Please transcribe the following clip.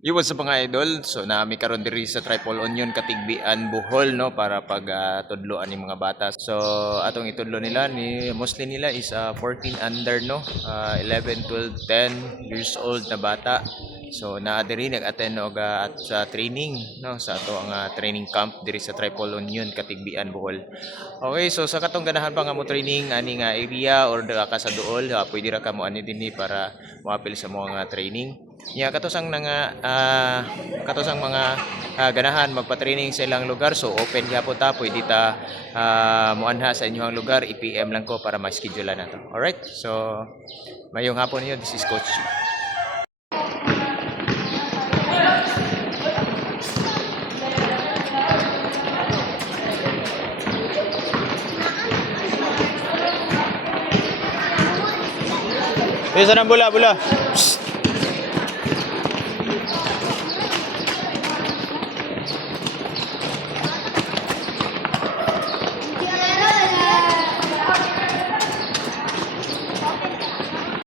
Iwas sa mga idol, so nami karon diri sa Triple Union Katigbian Bohol no para pag tudloan ni mga bata. So atong itudlo nila ni mostly nila is 14 under no, 11, 12, 10 years old na bata. So naa diri nag-attend og at sa training no sa ato ang training camp diri sa Triple Union Katigbian Bohol. Okay, so sa katong ganahan pa nga mo training ani nga area or dira ka sa duol, pwede ra ka mo ani dinhi para moapil sa mga training. Ya katosang nga katosang mga ganahan magpa-training sa ilang lugar so open gyapon ta pwede ta muanha sa inyong lugar i-PM lang ko para ma-schedule na to. Alright? So mayong hapon niyo, this is Coach G. Bisa nang bola. Psst.